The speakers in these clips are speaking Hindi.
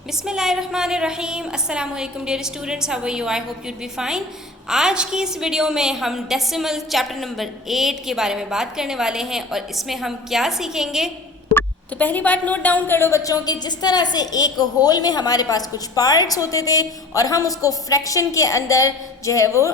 बिस्मिल्लाहिर्रहमानिर्रहीम। अस्सलाम वालेकुम dear students, how are you? I hope you'd be fine. आज की इस वीडियो में हम डेसिमल चैप्टर नंबर 8 के बारे में बात करने वाले हैं और इसमें हम क्या सीखेंगे। तो पहली बात नोट डाउन कर लो बच्चों कि जिस तरह से एक होल में हमारे पास कुछ पार्ट्स होते थे और हम उसको फ्रैक्शन के अंदर जो है वो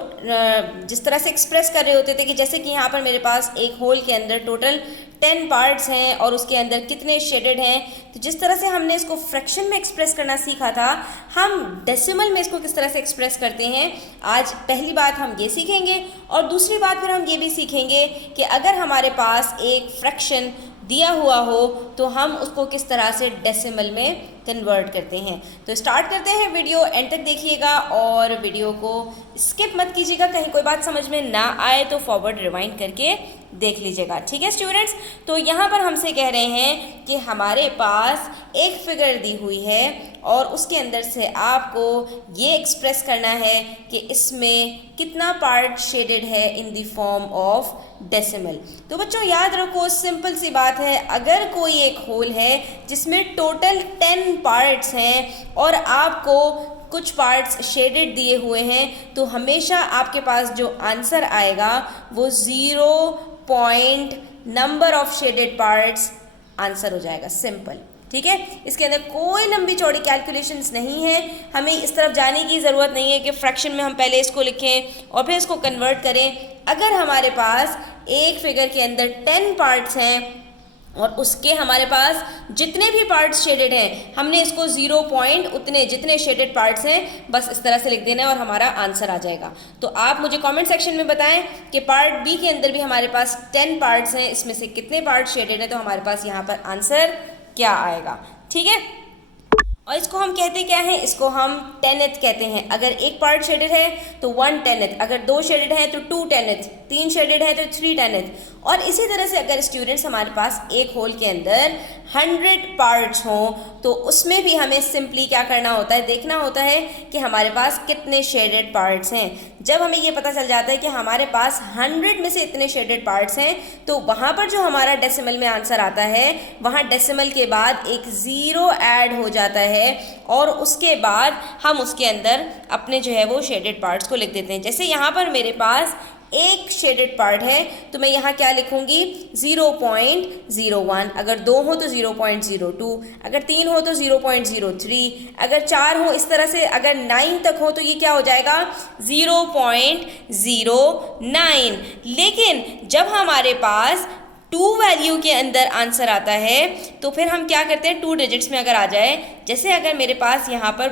जिस तरह से एक्सप्रेस कर रहे होते थे कि जैसे कि यहाँ पर मेरे पास एक होल के अंदर टोटल 10 पार्ट्स हैं और उसके अंदर कितने शेडेड हैं, तो जिस तरह से हमने इसको फ्रैक्शन में एक्सप्रेस करना सीखा था, हम डेसिमल में इसको किस तरह से एक्सप्रेस करते हैं। आज पहली बात हम ये सीखेंगे और दूसरी बात फिर हम ये भी सीखेंगे कि अगर हमारे पास एक फ्रैक्शन दिया हुआ हो तो हम उसको किस तरह से डेसिमल में कन्वर्ट करते हैं। तो स्टार्ट करते हैं, वीडियो एंड तक देखिएगा और वीडियो को स्किप मत कीजिएगा। कहीं कोई बात समझ में ना आए तो फॉरवर्ड रिवाइंड करके देख लीजिएगा, ठीक है स्टूडेंट्स। तो यहाँ पर हमसे कह रहे हैं कि हमारे पास एक फिगर दी हुई है और उसके अंदर से आपको ये एक्सप्रेस करना है कि इसमें कितना पार्ट शेडेड है in the form of decimal. तो बच्चों याद रखो, सिंपल सी बात है, अगर कोई एक होल है जिसमें टोटल 10 पार्ट्स हैं और आपको कुछ पार्ट्स शेडेड दिए हुए हैं, तो हमेशा आपके पास जो आंसर आएगा वो 0 point number of shaded parts answer हो जाएगा, सिंपल, ठीक है। इसके अंदर कोई लंबी चौड़ी कैलकुलेशंस नहीं है, हमें इस तरफ जाने की ज़रूरत नहीं है कि फ्रैक्शन में हम पहले इसको लिखें और फिर इसको कन्वर्ट करें। अगर हमारे पास एक फिगर के अंदर 10 पार्ट्स हैं और उसके हमारे पास जितने भी पार्ट्स शेडेड हैं, हमने इसको 0 पॉइंट उतने जितने शेडेड पार्ट्स हैं बस इस तरह से लिख देना है और हमारा आंसर आ जाएगा। तो आप मुझे कमेंट सेक्शन में बताएं कि पार्ट बी के अंदर भी हमारे पास 10 पार्ट्स हैं, इसमें से कितने पार्ट शेडेड हैं, तो हमारे पास यहाँ पर आंसर क्या आएगा, ठीक है। और इसको हम कहते क्या हैं, इसको हम 10th कहते हैं। अगर एक पार्ट शेडेड है तो 1 10th, अगर 2 शेडेड है तो 2 10th, 3 शेडेड है तो 3 10th। और इसी तरह से अगर स्टूडेंट्स हमारे पास एक होल के अंदर 100 पार्ट्स हों तो उसमें भी हमें सिंपली क्या करना होता है, देखना होता है कि हमारे पास कितने शेडेड पार्ट्स हैं। जब हमें ये पता चल जाता है कि हमारे पास 100 में से इतने शेडेड पार्ट्स हैं, तो वहाँ पर जो हमारा डेसिमल में आंसर आता है वहाँ डेसिमल के बाद एक 0 ऐड हो जाता है और उसके बाद हम उसके अंदर अपने जो है वो शेडेड पार्ट्स को लिख देते हैं। जैसे यहाँ पर मेरे पास एक शेडेड पार्ट है तो मैं यहाँ क्या लिखूंगी, 0.01, अगर 2 हो तो 0.02, अगर 3 हो तो 0.03, अगर 4 हो, इस तरह से अगर 9 तक हो तो ये क्या हो जाएगा 0.09। लेकिन जब हमारे पास 2 वैल्यू के अंदर आंसर आता है तो फिर हम क्या करते हैं, 2 डिजिट्स में अगर आ जाए, जैसे अगर मेरे पास यहाँ पर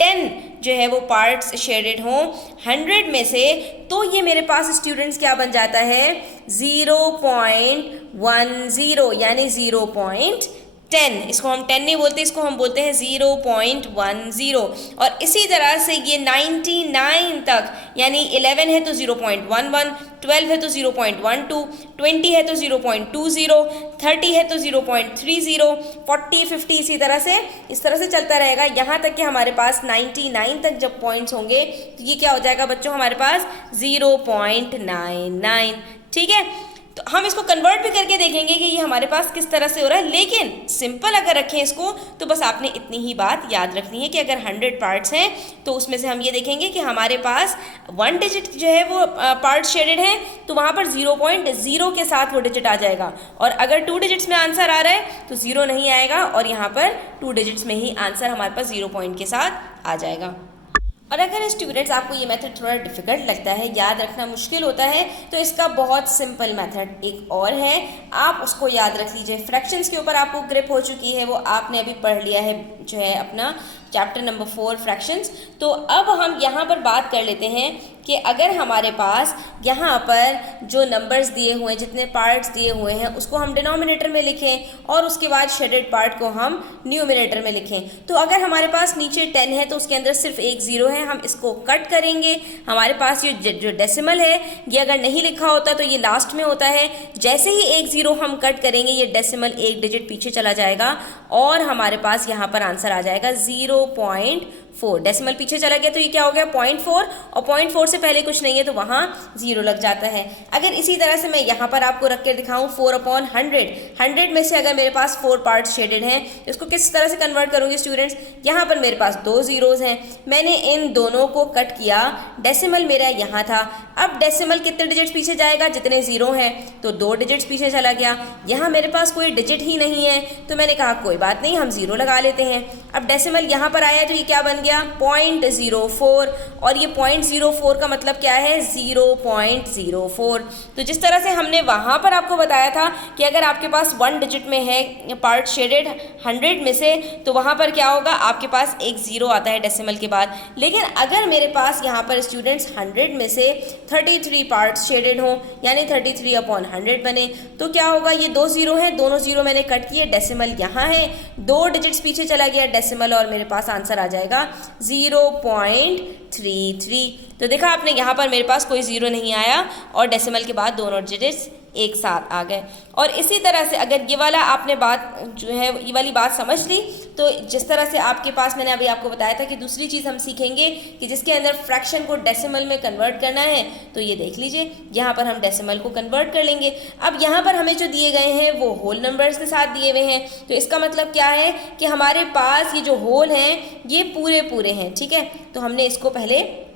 10 जो है वो पार्ट्स शेडेड हों 100 में से, तो ये मेरे पास स्टूडेंट्स क्या बन जाता है 0.10, यानी 0.10। इसको हम 10 नहीं बोलते, इसको हम बोलते हैं 0.10। और इसी तरह से ये 99 तक, यानी 11 है तो 0.11, 12 है तो 0.12, 20 है तो 0.20, 30 है तो 0.30, 40 50 इसी तरह से इस तरह से चलता रहेगा यहाँ तक कि हमारे पास 99 तक जब पॉइंट्स होंगे तो ये क्या हो जाएगा बच्चों, हमारे पास 0.99, ठीक है। तो हम इसको कन्वर्ट भी करके देखेंगे कि ये हमारे पास किस तरह से हो रहा है, लेकिन सिंपल अगर रखें इसको तो बस आपने इतनी ही बात याद रखनी है कि अगर 100 पार्ट्स हैं तो उसमें से हम ये देखेंगे कि हमारे पास 1 डिजिट जो है वो पार्ट शेडेड है तो वहाँ पर 0.0 के साथ वो डिजिट आ जाएगा, और अगर 2 डिजिट्स में आंसर आ रहा है तो 0 नहीं आएगा और यहाँ पर 2 डिजिट्स में ही आंसर हमारे पास 0 पॉइंट के साथ आ जाएगा। और अगर स्टूडेंट्स आपको ये मेथड थोड़ा डिफ़िकल्ट लगता है, याद रखना मुश्किल होता है, तो इसका बहुत सिंपल मेथड एक और है, आप उसको याद रख लीजिए। फ्रैक्शंस के ऊपर आपको ग्रिप हो चुकी है, वो आपने अभी पढ़ लिया है जो है अपना चैप्टर नंबर 4 फ्रैक्शंस। तो अब हम यहाँ पर बात कर लेते हैं कि अगर हमारे पास यहाँ पर जो नंबर्स दिए हुए हैं, जितने पार्ट्स दिए हुए हैं, उसको हम डिनोमिनेटर में लिखें और उसके बाद शेडेड पार्ट को हम न्यूमिनेटर में लिखें। तो अगर हमारे पास नीचे 10 है तो उसके अंदर सिर्फ एक 0 है, हम इसको कट करेंगे। हमारे पास ये जो डेसिमल है ये अगर नहीं लिखा होता तो ये लास्ट में होता है, जैसे ही एक 0 हम कट करेंगे ये डेसिमल एक डिजिट पीछे चला जाएगा और हमारे पास यहाँ पर आंसर आ जाएगा 0.4 4। डेसिमल पीछे चला गया तो ये क्या हो गया 0.4, और 0.4 से पहले कुछ नहीं है तो वहाँ 0 लग जाता है। अगर इसी तरह से मैं यहाँ पर आपको रख कर दिखाऊँ 4/100, 100 में से अगर मेरे पास 4 पार्ट्स शेडेड हैं तो इसको किस तरह से कन्वर्ट करूँगी स्टूडेंट्स, यहाँ पर मेरे पास 2 जीरोज़ हैं, मैंने इन दोनों को कट किया, डेसिमल मेरा यहाँ था। अब डेसिमल कितने डिजिट्स पीछे जाएगा, जितने जीरो हैं, तो 2 डिजिट्स पीछे चला गया। यहाँ मेरे पास कोई डिजिट ही नहीं है तो मैंने कहा कोई बात नहीं, हम 0 लगा लेते हैं। अब डेसिमल यहाँ पर आया तो ये क्या बन गया 0.04, और ये 0.04 का मतलब क्या है 0.04। तो जिस तरह से हमने वहाँ पर आपको बताया था कि अगर आपके पास 1 डिजिट में है पार्ट शेडेड 100 में से, तो वहाँ पर क्या होगा, आपके पास एक 0 आता है डेसिमल के बाद। लेकिन अगर मेरे पास यहाँ पर स्टूडेंट्स 100 में से 33 पार्ट्स शेडेड हों, यानी 33/100 बने, तो क्या होगा, ये 2 0 हैं, दोनों 0 मैंने कट किए, डेसिमल यहाँ है, 2 डिजिट्स पीछे चला गया डेसिमल, और मेरे पास आंसर आ जाएगा 0.33। तो देखा आपने, यहाँ पर मेरे पास कोई 0 नहीं आया और डेसिमल के बाद दोनों डिजिट्स एक साथ आ गए। और इसी तरह से अगर ये वाला आपने बात जो है ये वाली बात समझ ली, तो जिस तरह से आपके पास मैंने अभी आपको बताया था कि दूसरी चीज़ हम सीखेंगे कि जिसके अंदर फ्रैक्शन को डेसिमल में कन्वर्ट करना है, तो ये देख लीजिए यहाँ पर हम डेसिमल को कन्वर्ट कर लेंगे। अब यहाँ पर हमें जो दिए गए हैं वो होल नंबर्स के साथ दिए हुए हैं, तो इसका मतलब क्या है कि हमारे पास ये जो होल हैं ये पूरे पूरे हैं, ठीक है। तो हमने इसको पहले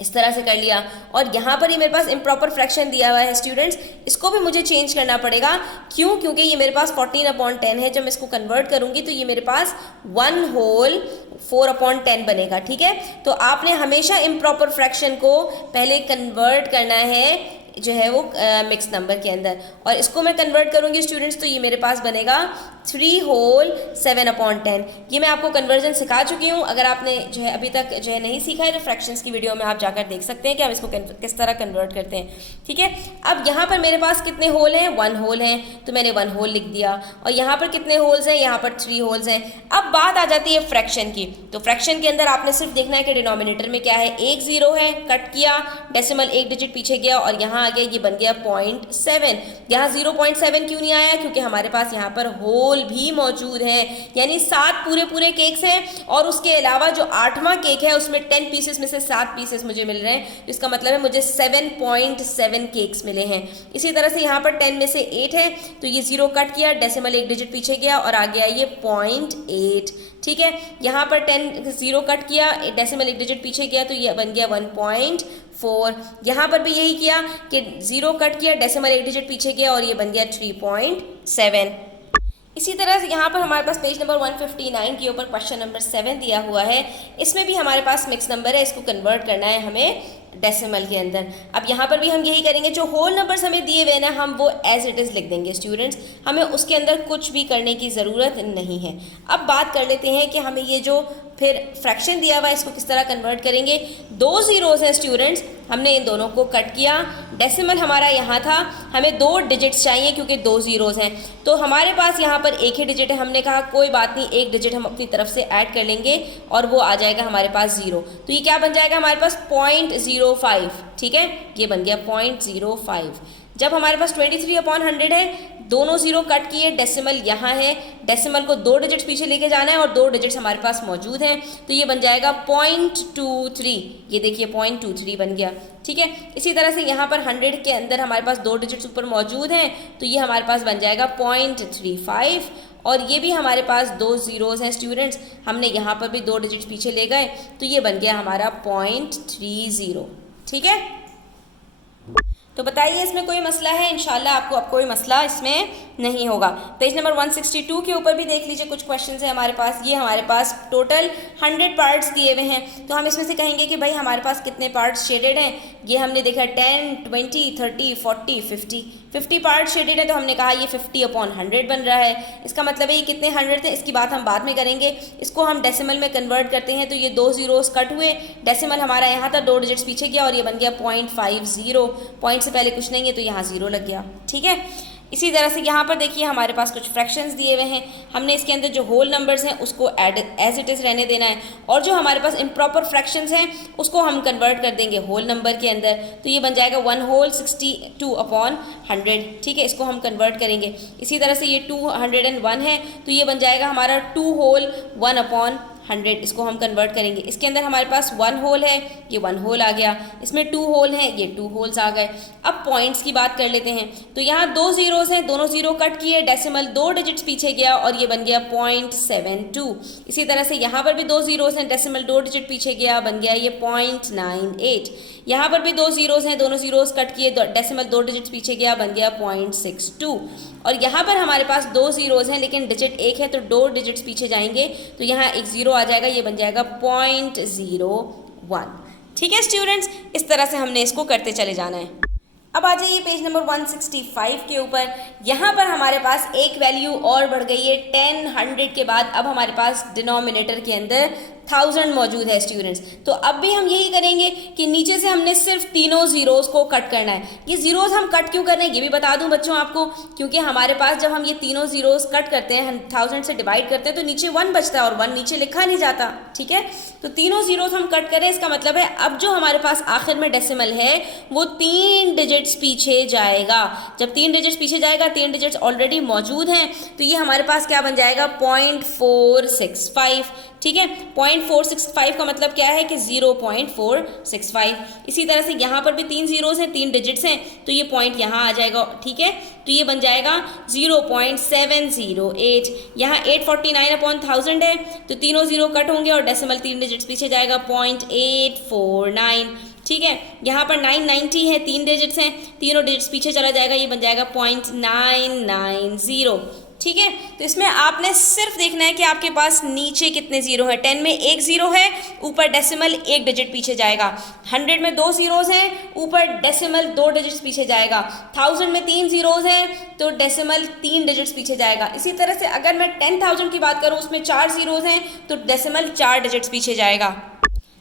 इस तरह से कर लिया, और यहाँ पर ही मेरे पास इम्प्रॉपर फ्रैक्शन दिया हुआ है स्टूडेंट्स, इसको भी मुझे चेंज करना पड़ेगा। क्यों? क्योंकि ये मेरे पास 14/10 है, जब मैं इसको कन्वर्ट करूँगी तो ये मेरे पास 1 होल 4/10 बनेगा, ठीक है। तो आपने हमेशा इम्प्रॉपर फ्रैक्शन को पहले कन्वर्ट करना है जो है वो मिक्स नंबर के अंदर, और इसको मैं कन्वर्ट करूँगी स्टूडेंट्स, तो ये मेरे पास बनेगा 3 होल 7/10। ये मैं आपको कन्वर्जन सिखा चुकी हूँ, अगर आपने जो है अभी तक जो है नहीं सीखा है तो फ्रैक्शंस की वीडियो में आप जाकर देख सकते हैं कि हम इसको किस तरह कन्वर्ट करते हैं, ठीक है। अब यहाँ पर मेरे पास कितने होल हैं, 1 होल हैं, तो मैंने 1 होल लिख दिया, और यहाँ पर कितने होल्स हैं, यहाँ पर 3 होल्स हैं। अब बात आ जाती है फ्रैक्शन की, तो फ्रैक्शन के अंदर आपने सिर्फ देखना है कि डिनोमिनेटर में क्या है, एक 0 है, कट किया, डेसिमल एक डिजिट पीछे गया और यहाँ आ गया, ये बन गया 0.7। यहाँ 0.7 क्यों नहीं आया, क्योंकि हमारे पास यहाँ पर होल भी मौजूद है, यानी 7 पूरे पूरे केक्स हैं, और उसके अलावा जो 8वां केक है उसमें 10 पीसेस में से 7 पीसेस मुझे मिल रहे हैं, तो इसका मतलब है मुझे 7.7 केक्स मिले हैं। इसी तरह से यहाँ पर 10 में से 8 है, तो ये 0 कट किया, डेसिमल एक डिजिट पीछे गया और आ गया ये 0.8, ठीक है। यहाँ पर 0 कट किया, डेसिमल एक डिजिट पीछे गया, तो ये बन गया 1.4। यहाँ पर भी यही किया कि 0 कट किया, डेसिमल एक डिजिट पीछे गया और ये बन गया 3.7। इसी तरह से यहाँ पर हमारे पास पेज नंबर 159 के ऊपर क्वेश्चन नंबर 7 दिया हुआ है, इसमें भी हमारे पास मिक्स नंबर है, इसको कन्वर्ट करना है हमें डेसिमल के अंदर। अब यहाँ पर भी हम यही करेंगे, जो होल नंबर्स हमें दिए हुए ना हम वो एज इट इज़ लिख देंगे स्टूडेंट्स, हमें उसके अंदर कुछ भी करने की ज़रूरत नहीं है। अब बात कर लेते हैं कि हमें ये जो फिर फ्रैक्शन दिया हुआ है इसको किस तरह कन्वर्ट करेंगे। 2 जीरोज़ हैं स्टूडेंट्स, हमने इन दोनों को कट किया, डेसिमल हमारा यहाँ था, हमें 2 डिजिट्स चाहिए क्योंकि 2 जीरोज़ हैं, तो हमारे पास यहाँ पर एक ही डिजिट है, हमने कहा कोई बात नहीं, एक डिजिट हम अपनी तरफ से ऐड कर लेंगे और वो आ जाएगा हमारे पास 0, तो ये क्या बन जाएगा हमारे पास 0.05, ठीक है, ये बन गया 0.05। जब हमारे पास 23/100 है, दोनों 0 कट किए, डेसिमल यहाँ है, डेसिमल को 2 डिजिट्स पीछे लेके जाना है और 2 डिजिट्स हमारे पास मौजूद हैं, तो ये बन जाएगा 0.23, ये देखिए 0.23 बन गया, ठीक है। इसी तरह से यहाँ पर 100 के अंदर हमारे पास 2 डिजिट्स ऊपर मौजूद हैं, तो ये हमारे पास बन जाएगा 0.35, और ये भी हमारे पास 2 जीरोज़ हैं स्टूडेंट्स, हमने यहाँ पर भी 2 डिजिट्स पीछे ले गए, तो ये बन गया हमारा 0.30, ठीक है। तो बताइए इसमें कोई मसला है? इंशाल्लाह आपको अब कोई मसला इसमें नहीं होगा। पेज नंबर 162 के ऊपर भी देख लीजिए, कुछ क्वेश्चंस हैं हमारे पास। ये हमारे पास टोटल 100 पार्ट्स दिए हुए हैं, तो हम इसमें से कहेंगे कि भाई हमारे पास कितने पार्ट्स शेडेड हैं। ये हमने देखा 10, 20, 30, 40, 50 पार्ट्स शेडेड है, तो हमने कहा ये 50/100 बन रहा है। इसका मतलब है ये कितने 100 थे, इसकी बात हम बाद में करेंगे। इसको हम डेसिमल में कन्वर्ट करते हैं, तो ये 2 जीरोस कट हुए, डेसिमल हमारा यहाँ था, 2 डिजिट्स पीछे गया और ये बन गया 0.50, पॉइंट से पहले कुछ नहीं है तो यहाँ 0 लग गया, ठीक है। इसी तरह से यहाँ पर देखिए हमारे पास कुछ फ्रैक्शंस दिए हुए हैं, हमने इसके अंदर जो होल नंबर्स हैं उसको एज इट इज़ रहने देना है, और जो हमारे पास इम्प्रॉपर फ्रैक्शंस हैं उसको हम कन्वर्ट कर देंगे होल नंबर के अंदर, तो ये बन जाएगा 1 होल 62/100, ठीक है, इसको हम कन्वर्ट करेंगे। इसी तरह से ये 201 है, तो ये बन जाएगा हमारा 2 होल 1/100, 100, इसको हम कन्वर्ट करेंगे। इसके अंदर हमारे पास 1 होल है, ये 1 होल आ गया। इसमें 2 होल हैं, ये 2 होल्स आ गए। अब पॉइंट्स की बात कर लेते हैं। तो यहाँ 2 ज़ीरोज़ हैं, दोनों ज़ीरो कट किए, डेसिमल 2 डिजिट्स पीछे गया और ये बन गया 0.72। इसी तरह से यहाँ पर भी 2 ज़ीरोज़ हैं, डेसिमल 2 डिजिट पीछे गया, बन गया ये 0.98। यहाँ पर भी 2 ज़ीरोज़ हैं, दोनों ज़ीरोज़ कट किए, डेसिमल 2 डिजिट्स पीछे गया, बन गया 0.62। और यहाँ पर हमारे पास 2 ज़ीरोज़ हैं लेकिन डिजिट एक है तो 2 डिजिट्स पीछे जाएंगे तो यहाँ एक ज़ीरो आ जाएगा, ये बन जाएगा 0.01। ठीक है स्टूडेंट्स, इस तरह से हमने इसको करते चले जाना है। अब आ जाइए पेज नंबर 165 के ऊपर। यहाँ पर हमारे पास एक वैल्यू और बढ़ गई है 10, 100 के बाद अब हमारे पास डिनोमिनेटर के अंदर 1000 मौजूद है स्टूडेंट्स। तो अब भी हम यही करेंगे कि नीचे से हमने सिर्फ तीनों ज़ीरोज़ को कट करना है। ये ज़ीरोज़ हम कट क्यों कर रहे हैं ये भी बता दूं बच्चों आपको, क्योंकि हमारे पास जब हम ये तीनों ज़ीरोज़ कट करते हैं, 1000 से डिवाइड करते हैं तो नीचे 1 बचता है और 1 नीचे लिखा नहीं जाता। ठीक है, तो तीनों ज़ीरोज़ हम कट करें, इसका मतलब है अब जो हमारे पास आखिर में डेसिमल है वो 3 डिजिट्स पीछे जाएगा। जब 3 डिजिट्स पीछे जाएगा, 3 डिजिट्स ऑलरेडी मौजूद हैं, तो ये हमारे पास क्या बन जाएगा 0.465। ठीक है, 0.465 का मतलब क्या है कि 0.465। इसी तरह से यहाँ पर भी 3 ज़ीरोज़ हैं, 3 डिजिट्स हैं, तो ये पॉइंट यहाँ आ जाएगा। ठीक है, तो ये बन जाएगा 0.708। यहाँ 849/1000 है तो तीनों ज़ीरो कट होंगे और डेसिमल 3 डिजिट्स पीछे जाएगा 0.849। ठीक है, यहाँ पर 990 है, 3 डिजिट्स हैं, तीनों डिजिट्स पीछे चला जाएगा, ये बन जाएगा 0.990। ठीक है, तो इसमें आपने सिर्फ देखना है कि आपके पास नीचे कितने ज़ीरो हैं। 10 में 1 ज़ीरो है, ऊपर डेसिमल 1 डिजिट पीछे जाएगा। 100 में 2 ज़ीरोज़ हैं, ऊपर डेसिमल 2 डिजिट्स पीछे जाएगा। 1000 में 3 ज़ीरोज़ हैं तो डेसिमल 3 डिजिट्स पीछे जाएगा। इसी तरह से अगर मैं 10,000 की बात करूँ, उसमें 4 ज़ीरोज़ हैं तो डेसिमल 4 डिजिट्स पीछे जाएगा।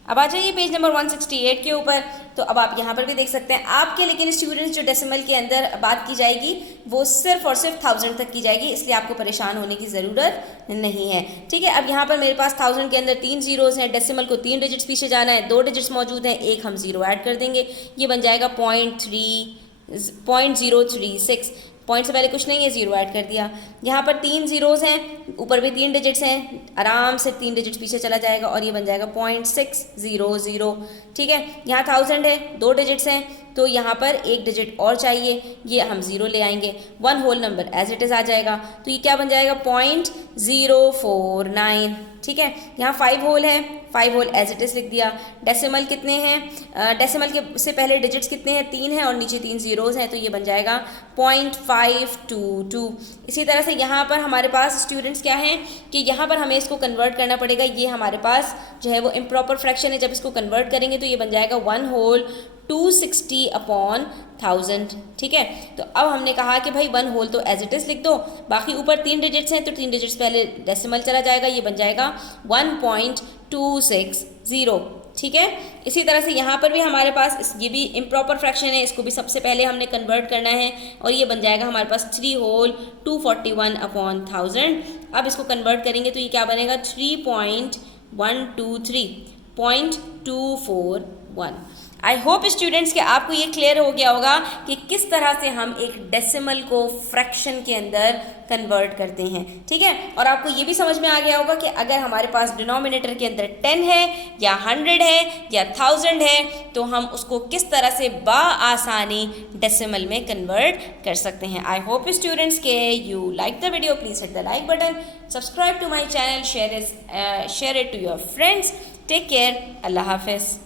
अब आ जाइए पेज नंबर 168 के ऊपर। तो अब आप यहाँ पर भी देख सकते हैं आपके, लेकिन स्टूडेंट्स जो डेसिमल के अंदर बात की जाएगी वो सिर्फ और सिर्फ 1000 तक की जाएगी, इसलिए आपको परेशान होने की ज़रूरत नहीं है। ठीक है, अब यहाँ पर मेरे पास 1000 के अंदर 3 ज़ीरोज़ हैं, डेसिमल को 3 डिजिट्स पीछे जाना है, 2 डिजिट्स मौजूद हैं, एक हम ज़ीरो ऐड कर देंगे, ये बन जाएगा 0.036। पॉइंट से पहले कुछ नहीं है, ज़ीरो ऐड कर दिया। यहाँ पर 3 ज़ीरोज़ हैं, ऊपर भी 3 डिजिट्स हैं, आराम से 3 डिजिट्स पीछे चला जाएगा और ये बन जाएगा 0.600। ठीक है, यहाँ 1000 है, 2 डिजिट्स हैं तो यहाँ पर 1 डिजिट और चाहिए, ये हम ज़ीरो ले आएंगे, 1 whole number as it is आ जाएगा, तो ये क्या बन जाएगा 0.049। ठीक है, यहाँ 5 होल है, 5 होल एज इट इज़ लिख दिया। डेसिमल कितने हैं, डेसिमल के से पहले डिजिट्स कितने हैं, 3 हैं और नीचे 3 ज़ीरोज़ हैं, तो ये बन जाएगा 0.522। इसी तरह से यहाँ पर हमारे पास स्टूडेंट्स क्या हैं कि यहाँ पर हमें इसको कन्वर्ट करना पड़ेगा। ये हमारे पास जो है वो इम्प्रॉपर फ्रैक्शन है, जब इसको कन्वर्ट करेंगे तो ये बन जाएगा 1 होल 260/1000। ठीक है, तो अब हमने कहा कि भाई 1 होल तो एज इट इज़ लिख दो, बाकी ऊपर 3 डिजिट्स हैं तो 3 डिजिट्स पहले डेसिमल चला जाएगा, ये बन जाएगा 1.260। ठीक है, इसी तरह से यहाँ पर भी हमारे पास ये भी इम्प्रॉपर फ्रैक्शन है, इसको भी सबसे पहले हमने कन्वर्ट करना है और ये बन जाएगा हमारे पास 3 होल 241/1000। अब इसको कन्वर्ट करेंगे तो ये क्या बनेगा 3.123.241। आई होप स्टूडेंट्स कि आपको ये क्लियर हो गया होगा कि किस तरह से हम एक डेसिमल को फ्रैक्शन के अंदर कन्वर्ट करते हैं। ठीक है, और आपको ये भी समझ में आ गया होगा कि अगर हमारे पास डिनोमिनेटर के अंदर 10 है या 100 है या 1000 है तो हम उसको किस तरह से बाआसानी डेसिमल में कन्वर्ट कर सकते हैं। आई होप स्टूडेंट्स के you like the video, please hit the like button, subscribe to my channel, share it to your friends. Take care, अल्लाह हाफिज़।